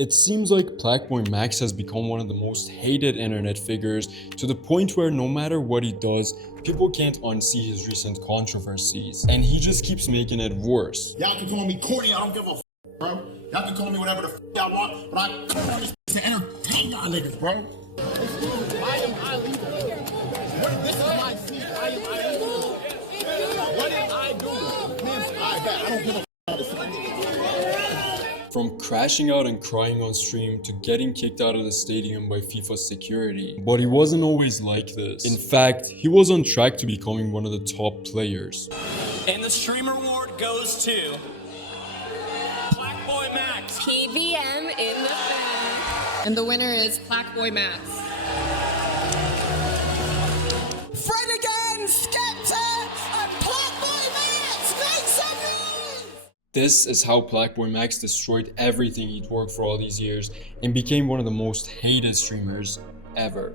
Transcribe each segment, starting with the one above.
It seems like PlaqueBoyMax has become one of the most hated internet figures, to the point where no matter what he does, people can't unsee his recent controversies, and he just keeps making it worse. Y'all can call me corny, I don't give a f, bro. Y'all can call me whatever the f y'all want, but I come on this to entertain y'all niggas, bro. I am highly. This is my seat. I am highly. What did I do? I don't give a f about this. From crashing out and crying on stream to getting kicked out of the stadium by FIFA security. But he wasn't always like this. In fact, he was on track to becoming one of the top players. And the streamer award goes to PlaqueBoyMax. PBM in the thing. And the winner is PlaqueBoyMax. Fred again, Skepta, and PlaqueBoyMax, make some noise! This is how PlaqueBoyMax destroyed everything he'd worked for all these years and became one of the most hated streamers ever.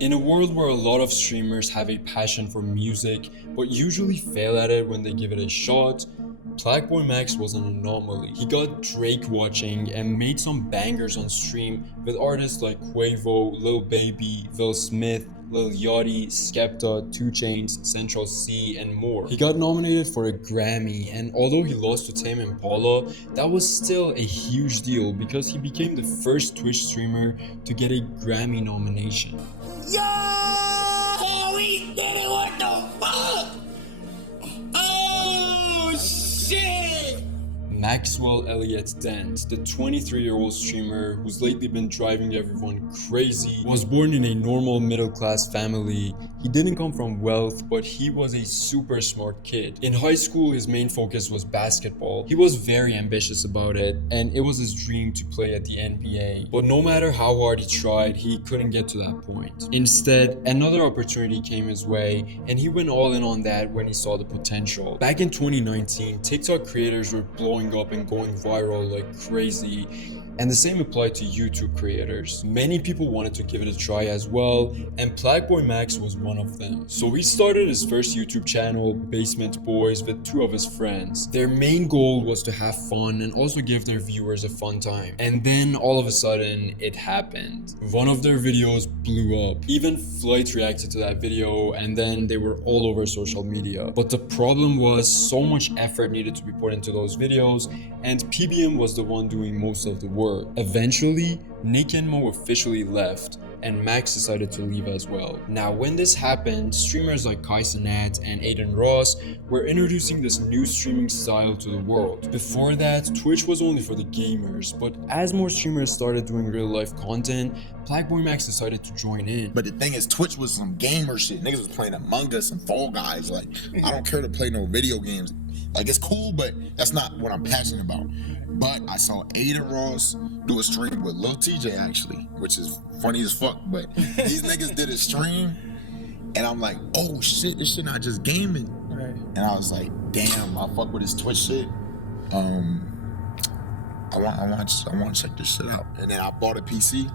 In a world where a lot of streamers have a passion for music, but usually fail at it when they give it a shot, PlaqueBoyMax was an anomaly. He got Drake watching and made some bangers on stream with artists like Quavo, Lil Baby, Will Smith, Lil Yachty, Skepta, 2 Chainz, Central C, and more. He got nominated for a Grammy, and although he lost to Tame Impala, that was still a huge deal because he became the first Twitch streamer to get a Grammy nomination. Yo, we did it, what the fuck? Oh, shit! Maxwell Elliott Dent, the 23-year-old streamer who's lately been driving everyone crazy, was born in a normal middle-class family. He didn't come from wealth, but he was a super smart kid. In high school, his main focus was basketball. He was very ambitious about it, and it was his dream to play at the NBA. But no matter how hard he tried, he couldn't get to that point. Instead, another opportunity came his way, and he went all in on that when he saw the potential. Back in 2019, TikTok creators were blowing up and going viral like crazy, and the same applied to YouTube creators. Many people wanted to give it a try as well, and PlaqueBoyMax was one of them. So he started his first YouTube channel, Basement Boys, with 2 of his friends. Their main goal was to have fun and also give their viewers a fun time. And then all of a sudden, it happened. One of their videos blew up. Even Flight reacted to that video, and then they were all over social media. But the problem was so much effort needed to be put into those videos, and PBM was the one doing most of the work. Eventually, Nick and Mo officially left, and Max decided to leave as well. Now, when this happened, streamers like Kai Cenat and Aiden Ross were introducing this new streaming style to the world. Before that, Twitch was only for the gamers, but as more streamers started doing real-life content, PlaqueBoyMax decided to join in. But the thing is, Twitch was some gamer shit. Niggas was playing Among Us and Fall Guys. Like, I don't care to play no video games. Like, it's cool, but that's not what I'm passionate about. But I saw Aiden Ross do a stream with Lil TJ, actually, which is funny as fuck. But these niggas did a stream, and I'm like, oh shit, this shit not just gaming. Right. And I was like, damn, I fuck with this Twitch shit. I want to check this shit out. And then I bought a PC.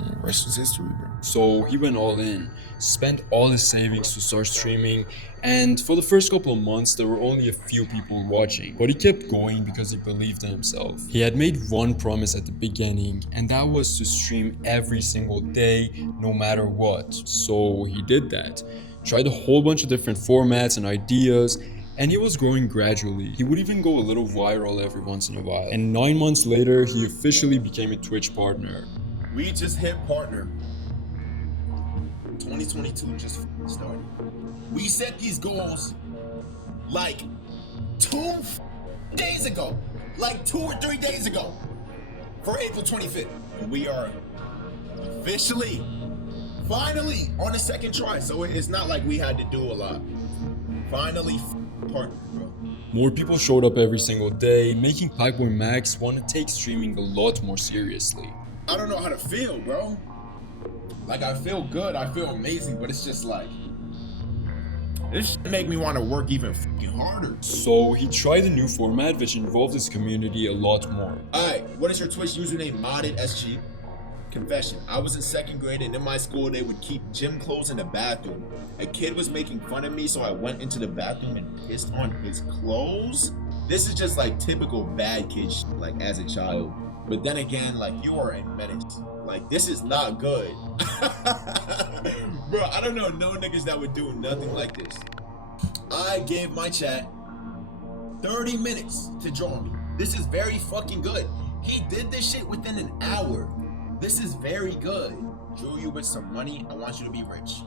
Yeah, rest is history, bro. So he went all in, spent all his savings to start streaming, and for the first couple of months there were only a few people watching, but he kept going because he believed in himself. He had made one promise at the beginning, and that was to stream every single day, no matter what. So he did that, tried a whole bunch of different formats and ideas, and he was growing gradually. He would even go a little viral every once in a while. And 9 months later, he officially became a Twitch partner. We just hit partner. 2022 just started. We set these goals like 2 days ago, like 2 or 3 days ago, for April 25th. And we are officially, finally, on the second try. So it's not like we had to do a lot. Finally, partner, bro. More people showed up every single day, making PlaqueBoyMax want to take streaming a lot more seriously. I don't know how to feel, bro. Like, I feel good, I feel amazing, but it's just like, this shit make me want to work even fucking harder. So he tried a new format which involved his community a lot more. Alright, what is your Twitch username? Modded SG. Confession, I was in 2nd grade and in my school they would keep gym clothes in the bathroom. A kid was making fun of me, so I went into the bathroom and pissed on his clothes. This is just like typical bad kid shit, like as a child. But then again, like you are a menace. Like this is not good. Bro, I don't know no niggas that would do nothing like this. I gave my chat 30 minutes to draw me. This is very fucking good. He did this shit within an hour. This is very good. Drew you with some money. I want you to be rich.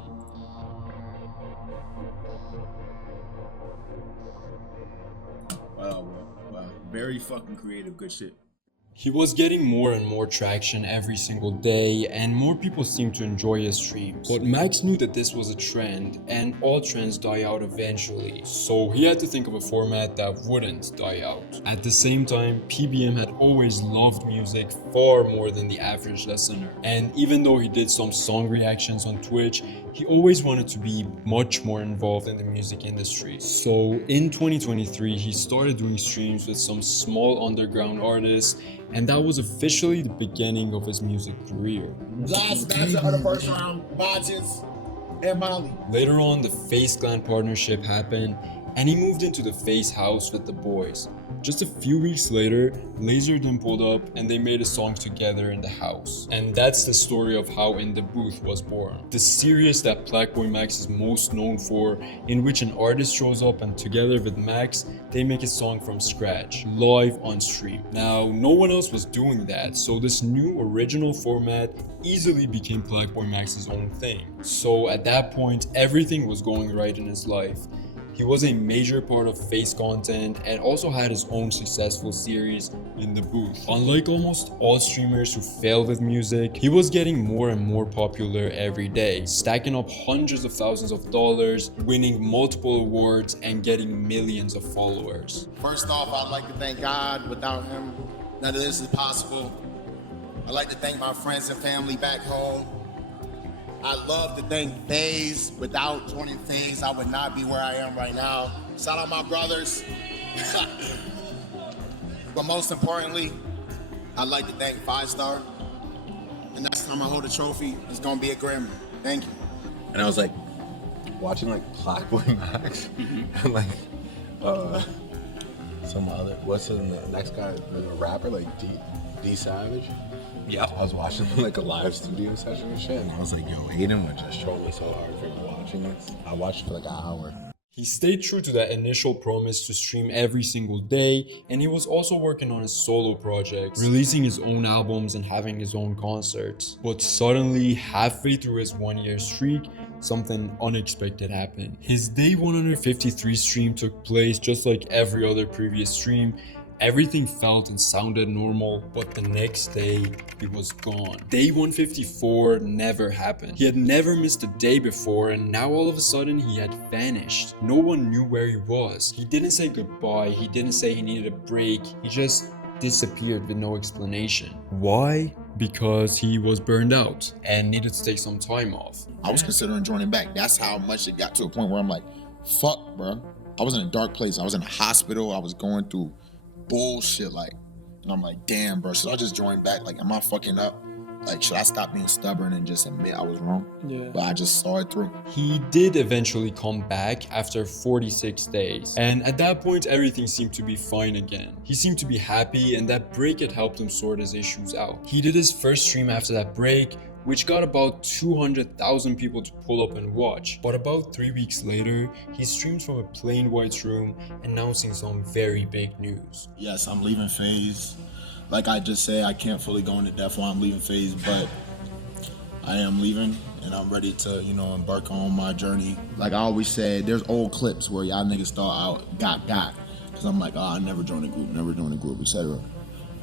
Wow, wow. Very fucking creative, good shit. He was getting more and more traction every single day, and more people seemed to enjoy his streams. But Max knew that this was a trend, and all trends die out eventually, so he had to think of a format that wouldn't die out. At the same time, PBM had always loved music far more than the average listener, and even though he did some song reactions on Twitch, he always wanted to be much more involved in the music industry. So in 2023, he started doing streams with some small underground artists, and that was officially the beginning of his music career. Last match of the first round, Hodges and Molly. Later on, the Face Clan partnership happened, and he moved into the Face house with the boys. Just a few weeks later, Laserdom pulled up and they made a song together in the house. And that's the story of how In the Booth was born. The series that PlaqueBoyMax is most known for, in which an artist shows up and together with Max, they make a song from scratch, live on stream. Now, no one else was doing that, so this new original format easily became PlaqueBoyMax's own thing. So at that point, everything was going right in his life. He was a major part of Face content and also had his own successful series In the Booth. Unlike almost all streamers who failed with music, he was getting more and more popular every day, stacking up hundreds of thousands of dollars, winning multiple awards, and getting millions of followers. First off, I'd like to thank God. Without him, none of this is possible. I'd like to thank my friends and family back home. I'd love to thank FaZe. Without joining FaZe, I would not be where I am right now. Shout out my brothers. But most importantly, I'd like to thank 5 Star. The next time I hold a trophy, it's gonna be a Grammy. Thank you. And I was like, watching like PlaqueBoyMax and like some other, what's the next guy, the rapper, like D Savage. Yeah, I was watching like a live studio session and shit, and I was like, yo, Aiden would just troll me so hard for watching it. I watched it for like an hour. He stayed true to that initial promise to stream every single day, and he was also working on his solo projects, releasing his own albums and having his own concerts. But suddenly, halfway through his 1-year streak, something unexpected happened. His day 153 stream took place just like every other previous stream. Everything felt and sounded normal, but the next day, he was gone. Day 154 never happened. He had never missed a day before, and now all of a sudden, he had vanished. No one knew where he was. He didn't say goodbye, he didn't say he needed a break, he just disappeared with no explanation. Why? Because he was burned out and needed to take some time off. I was considering joining back. That's how much it got to a point where I'm like, fuck, bro. I was in a dark place. I was in a hospital. I was going through bullshit, like, and I'm like, damn, bro, should I just join back? Like, am I fucking up? Like, should I stop being stubborn and just admit I was wrong? Yeah. But I just saw it through. He did eventually come back after 46 days. And at that point, everything seemed to be fine again. He seemed to be happy, and that break had helped him sort his issues out. He did his first stream after that break, which got about 200,000 people to pull up and watch. But about 3 weeks later, he streamed from a plain white room, announcing some very big news. Yes, I'm leaving FaZe. Like I just said, I can't fully go into depth why I'm leaving FaZe, but I am leaving, and I'm ready to, you know, embark on my journey. Like I always said, there's old clips where y'all niggas thought I got. Cause I'm like, oh, I never joined a group, etc.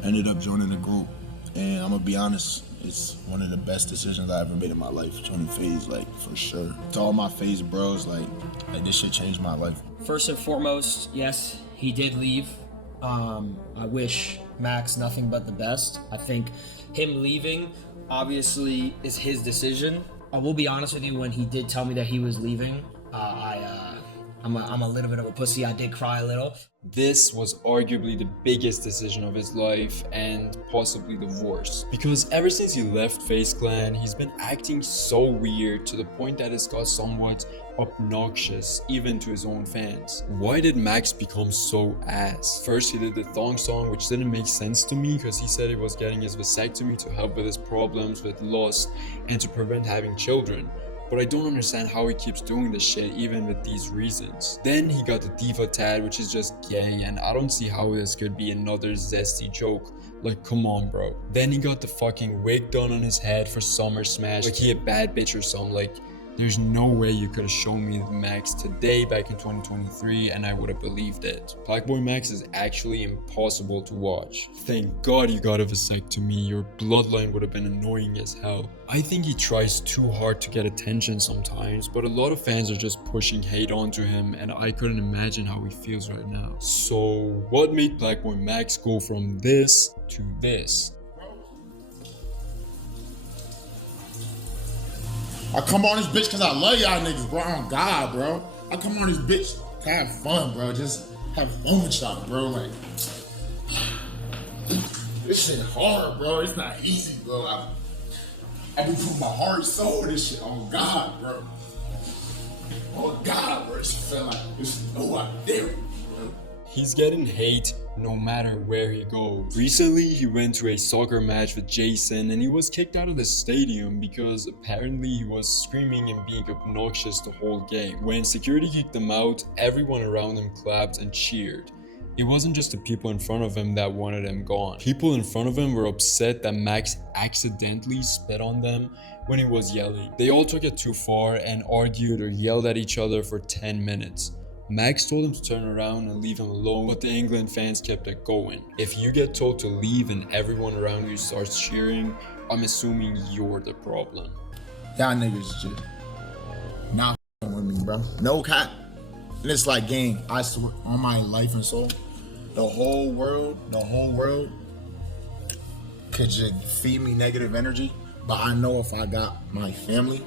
Ended up joining a group, and I'm gonna be honest, it's one of the best decisions I ever made in my life, joining FaZe, like, for sure. To all my FaZe bros, like this shit changed my life. First and foremost, yes, he did leave. I wish Max nothing but the best. I think him leaving obviously is his decision. I will be honest with you, when he did tell me that he was leaving, I I'm a little bit of a pussy. I did cry a little. This was arguably the biggest decision of his life and possibly the worst. Because ever since he left FaZe Clan, he's been acting so weird to the point that it's got somewhat obnoxious even to his own fans. Why did Max become so ass? First he did the thong song, which didn't make sense to me because he said he was getting his vasectomy to help with his problems with lust and to prevent having children. But I don't understand how he keeps doing this shit even with these reasons. Then he got the diva tat, which is just gay, and I don't see how this could be another zesty joke. Like, come on, bro. Then he got the fucking wig done on his head for Summer Smash, like he a bad bitch or something. Like, there's no way you could have shown me the Max today back in 2023 and I would have believed it. PlaqueBoyMax is actually impossible to watch. Thank God you got a vasectomy, your bloodline would have been annoying as hell. I think he tries too hard to get attention sometimes, but a lot of fans are just pushing hate onto him and I couldn't imagine how he feels right now. So what made PlaqueBoyMax go from this to this? I come on this bitch because I love y'all niggas, bro. Oh God, bro. I come on this bitch to have fun, bro. Just have fun with y'all, bro. Like, this shit hard, bro. It's not easy, bro. I be putting my heart and soul in this shit. Oh God, bro. Oh God, bro. It felt like this is no idea, bro. He's getting hate no matter where he goes. Recently, he went to a soccer match with Jason and he was kicked out of the stadium because apparently he was screaming and being obnoxious the whole game. When security kicked him out, everyone around him clapped and cheered. It wasn't just the people in front of him that wanted him gone. People in front of him were upset that Max accidentally spit on them when he was yelling. They all took it too far and argued or yelled at each other for 10 minutes. Max told him to turn around and leave him alone, but the England fans kept it going. If you get told to leave and everyone around you starts cheering, I'm assuming you're the problem. Y'all niggas just not with me, bro. No cap. And it's like, gang, I swear on my life and soul, the whole world could just feed me negative energy. But I know if I got my family,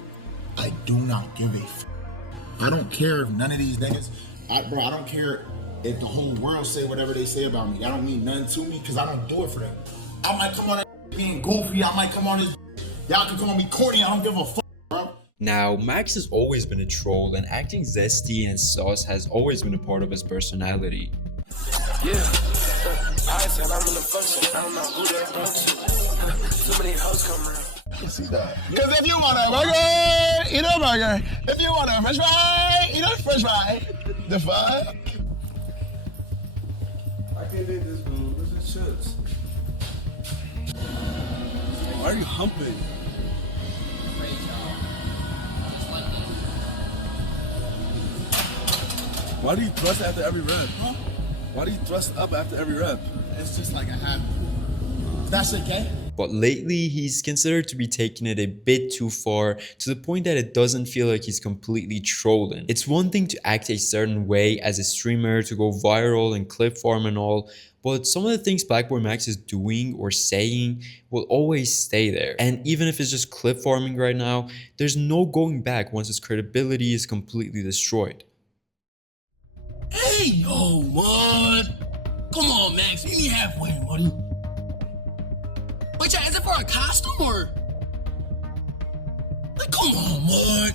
I do not give a f. I don't care if none of these niggas, I don't care if the whole world say whatever they say about me. That don't mean nothing to me because I don't do it for them. I might come on that being goofy. I might come on this. Y'all can call me corny. I don't give a fuck, bro. Now, Max has always been a troll and acting zesty and sus has always been a part of his personality. Yeah, I said I'm in the function. I don't know who that comes to. Too many hoes come around. Because if you want a burger, eat a burger. If you want a french fry, eat a french fry. The fuck? I can't do this, bro. This is chips. Why are you humping? Why do you thrust after every rep? Huh? Why do you thrust up after every rep? It's just like a habit. That's okay. But lately, he's considered to be taking it a bit too far to the point that it doesn't feel like he's completely trolling. It's one thing to act a certain way as a streamer, to go viral and clip farm and all, but some of the things PlaqueBoyMax is doing or saying will always stay there. And even if it's just clip farming right now, there's no going back once his credibility is completely destroyed. Hey, yo, what? Come on, Max, meet me halfway, buddy. Wait, is it for a costume or? Like, come on, Mud.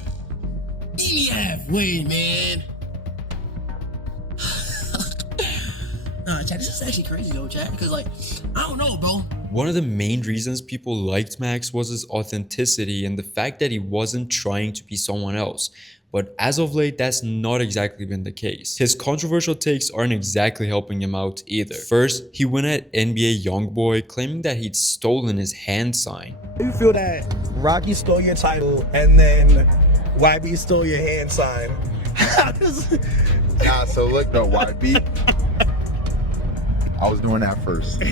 Meet me halfway, man. Nah, Chad, this is actually crazy, though, Chad, because, like, I don't know, bro. One of the main reasons people liked Max was his authenticity and the fact that he wasn't trying to be someone else. But as of late, that's not exactly been the case. His controversial takes aren't exactly helping him out either. First, he went at NBA YoungBoy claiming that he'd stolen his hand sign. You feel that Rocky stole your title and then YB stole your hand sign? Nah, so look though, YB. I was doing that first.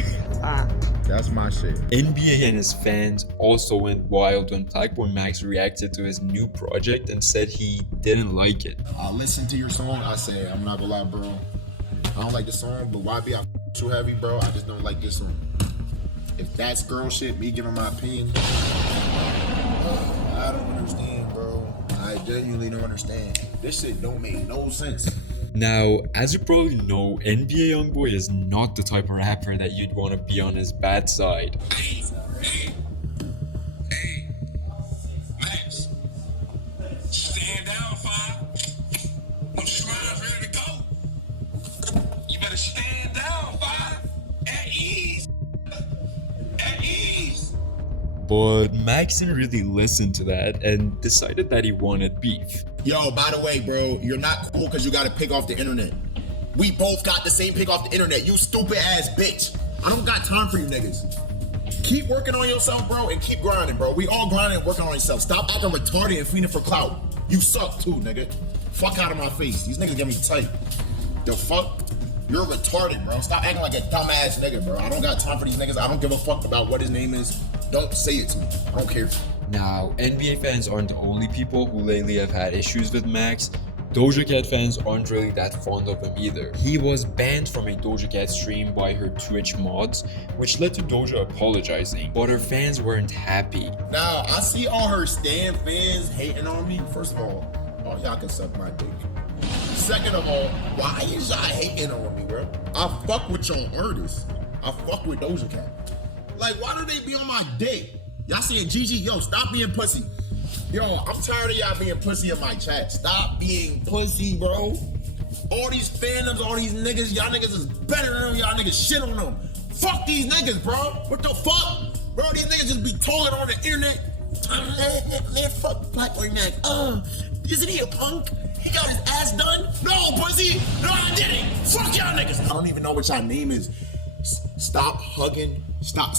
That's my shit. NBA and his fans also went wild when PlaqueBoyMax reacted to his new project and said he didn't like it. I listened to your song. I say, I'm not gonna lie, bro. I don't like the song, but YB, I'm too heavy, bro. I just don't like this song. If that's girl shit, me giving my opinion, I don't understand, bro. I I genuinely don't understand. This shit don't make no sense. Now, as you probably know, NBA Youngboy is not the type of rapper that you'd want to be on his bad side. Hey, Max, stand down, five. When the squad's ready to go, you better stand down, five. At ease. At ease. But Max didn't really listen to that and decided that he wanted beef. Yo, by the way, bro, you're not cool because you got a pick off the internet. We both got the same pick off the internet, you stupid ass bitch. I don't got time for you niggas. Keep working on yourself, bro, and keep grinding, bro. We all grinding and working on yourself. Stop acting retarded and feeding for clout. You suck too, nigga. Fuck out of my face. These niggas get me tight. The fuck? You're retarded, bro. Stop acting like a dumbass nigga, bro. I don't got time for these niggas. I don't give a fuck about what his name is. Don't say it to me. I don't care. Now, NBA fans aren't the only people who lately have had issues with Max. Doja Cat fans aren't really that fond of him either. He was banned from a Doja Cat stream by her Twitch mods, which led to Doja apologizing, but her fans weren't happy. Now, I see all her stan fans hating on me. First of all y'all can suck my dick. Second of all, why is y'all hating on me, bro? I fuck with your artists. I fuck with Doja Cat. Like, why do they be on my dick? Y'all saying, Gigi, yo, stop being pussy. Yo, I'm tired of y'all being pussy in my chat. Stop being pussy, bro. All these fandoms, all these niggas, y'all niggas is better than them. Y'all niggas shit on them. Fuck these niggas, bro. What the fuck? Bro, these niggas just be talking on the internet. Man, fuck PlaqueBoyMax. Isn't he a punk? He got his ass done? No, pussy. No, I didn't. Fuck y'all niggas. I don't even know what y'all name is. Stop hugging. Stop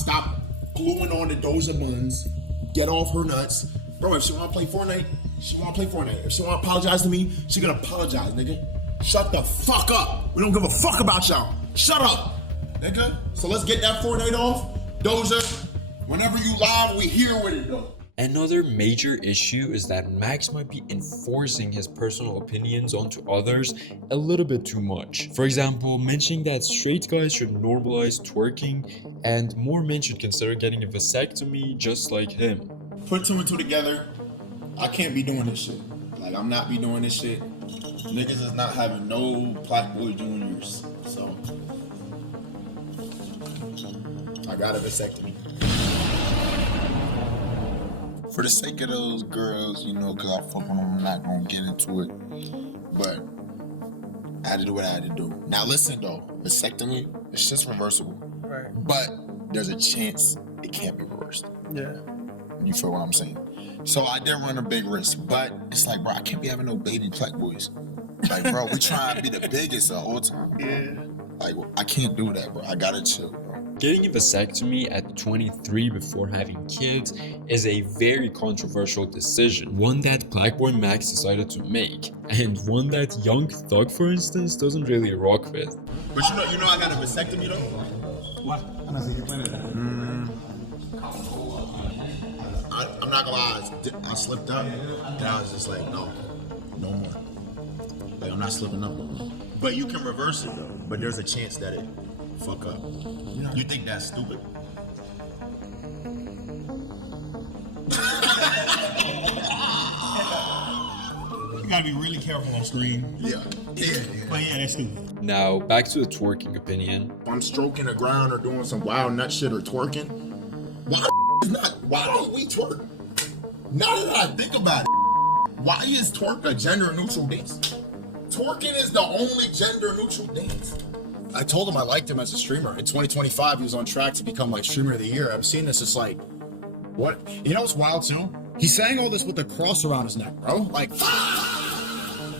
gluing on the Doja buns. Get off her nuts. Bro, if she wanna play Fortnite, she wanna play Fortnite. If she wanna apologize to me, she gonna apologize, nigga. Shut the fuck up. We don't give a fuck about y'all. Shut up, nigga. So let's get that Fortnite off. Doja, whenever you live, we here with it though. Another major issue is that Max might be enforcing his personal opinions onto others a little bit too much. For example, mentioning that straight guys should normalize twerking and more men should consider getting a vasectomy just like him. Put two and two together. I can't be doing this shit. Like, I'm not be doing this shit. Niggas is not having no PlaqueBoy Juniors. So, I got a vasectomy. For the sake of those girls, you know, because I fuck with them, I'm not going to get into it. But I had to do what I had to do. Now, listen, though. Vasectomy, it's just reversible. Right. But there's a chance it can't be reversed. Yeah. You feel what I'm saying? So I did run a big risk, but it's like, bro, I can't be having no baby PlaqueBoys. Like, bro, we trying to be the biggest of all time. Yeah. Like, I can't do that, bro. I gotta chill, bro. Getting a vasectomy at 23 before having kids is a very controversial decision, one that PlaqueBoyMax decided to make, and one that Young Thug, for instance, doesn't really rock with. But you know I got a vasectomy though? What? I'm not gonna lie, I slipped up, and I was just like, no more. Like, I'm not slipping up no more. But you can reverse it though, but there's a chance that it fuck up. You think that's stupid? You gotta be really careful on screen. Yeah. But yeah, that's stupid. Now, back to the twerking opinion. If I'm stroking the ground or doing some wild nut shit or twerking, why don't we twerk? Now that I think about it, why is twerk a gender neutral dance? Twerking is the only gender neutral dance. I told him I liked him as a streamer. In 2025, he was on track to become like streamer of the year. I'm seeing this, it's like, what? You know what's wild too? He's saying all this with a cross around his neck, bro. Like,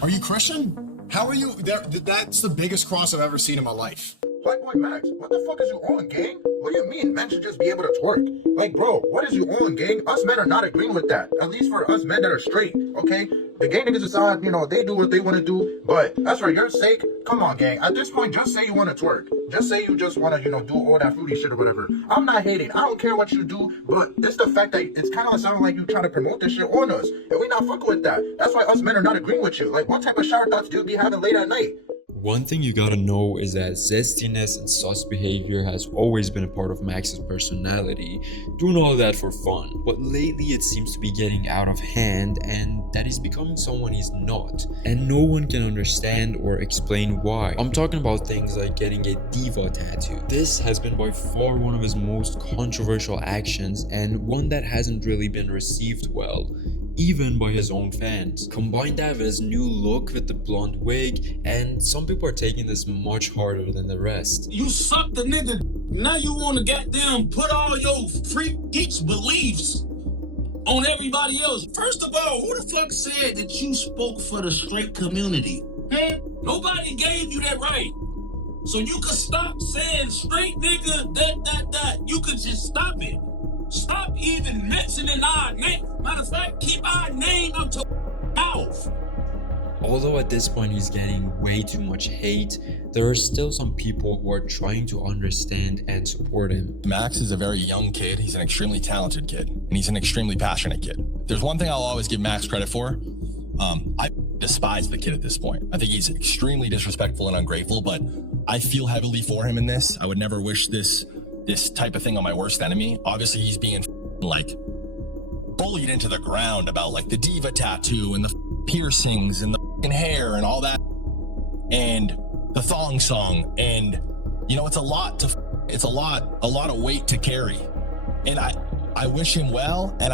are you Christian? How are you? That's the biggest cross I've ever seen in my life. PlaqueBoyMax, what the fuck is you on, gang? What do you mean men should just be able to twerk? Like, bro, what is you on, gang? Us men are not agreeing with that. At least for us men that are straight, okay? The gay niggas decide, you know, they do what they want to do. But that's for your sake. Come on, gang. At this point, just say you want to twerk. Just say you just want to, you know, do all that fruity shit or whatever. I'm not hating. I don't care what you do. But it's the fact that it's kind of sounding like you trying to promote this shit on us. And we not fucking with that. That's why us men are not agreeing with you. Like, what type of shower thoughts do you be having late at night? One thing you gotta know is that zestiness and sus behavior has always been a part of Max's personality, doing all of that for fun. But lately it seems to be getting out of hand and that he's becoming someone he's not. And no one can understand or explain why. I'm talking about things like getting a diva tattoo. This has been by far one of his most controversial actions and one that hasn't really been received well, even by his own fans. Combine that with his new look with the blonde wig, and some people are taking this much harder than the rest. You suck the nigga. Now you want to goddamn put all your freak geeks beliefs on everybody else. First of all, who the fuck said that you spoke for the straight community? Huh? Nobody gave you that right. So you could stop saying straight nigga, that. You could just stop it. Stop even mentioning our name. Matter of fact, keep our name out your mouth. Although at this point he's getting way too much hate, there are still some people who are trying to understand and support him. Max is a very young kid. He's an extremely talented kid, and he's an extremely passionate kid. There's one thing I'll always give Max credit for. I despise the kid at this point. I think he's extremely disrespectful and ungrateful, but I feel heavily for him in this. I would never wish this type of thing on my worst enemy. Obviously, he's being like bullied into the ground about like the diva tattoo and the piercings and the hair and all that, and the thong song, and you know, it's a lot of weight to carry. And I wish him well, and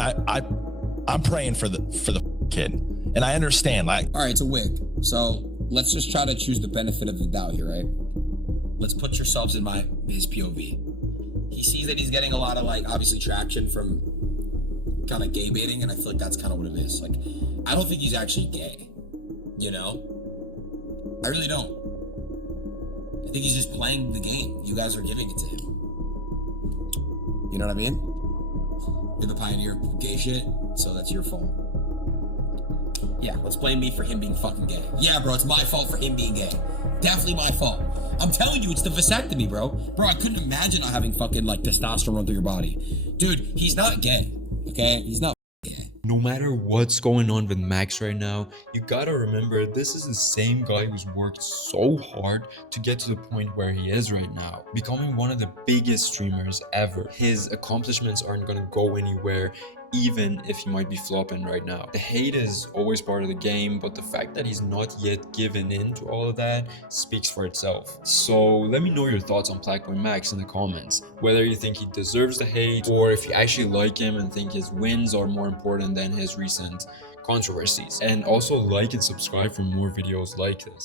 I'm praying for the kid, and I understand. Like, all right, it's a wig, so let's just try to choose the benefit of the doubt here, right? Let's put yourselves in his POV. He sees that he's getting a lot of, like, obviously traction from kind of gay baiting, and I feel like that's kind of what it is. Like, I don't think he's actually gay, you know? I really don't. I think he's just playing the game. You guys are giving it to him. You know what I mean? You're the pioneer of gay shit, so that's your fault. Yeah, let's blame me for him being fucking gay. Yeah, bro, it's my fault for him being gay. Definitely my fault. I'm telling you, it's the vasectomy, bro. Bro, I couldn't imagine not having fucking, like, testosterone run through your body. Dude, he's not gay, okay? He's not gay. No matter what's going on with Max right now, you gotta remember this is the same guy who's worked so hard to get to the point where he is right now, becoming one of the biggest streamers ever. His accomplishments aren't gonna go anywhere, even if he might be flopping right now. The hate is always part of the game, but the fact that he's not yet given in to all of that speaks for itself. So let me know your thoughts on PlaqueBoyMax in the comments, whether you think he deserves the hate or if you actually like him and think his wins are more important than his recent controversies. And also like and subscribe for more videos like this.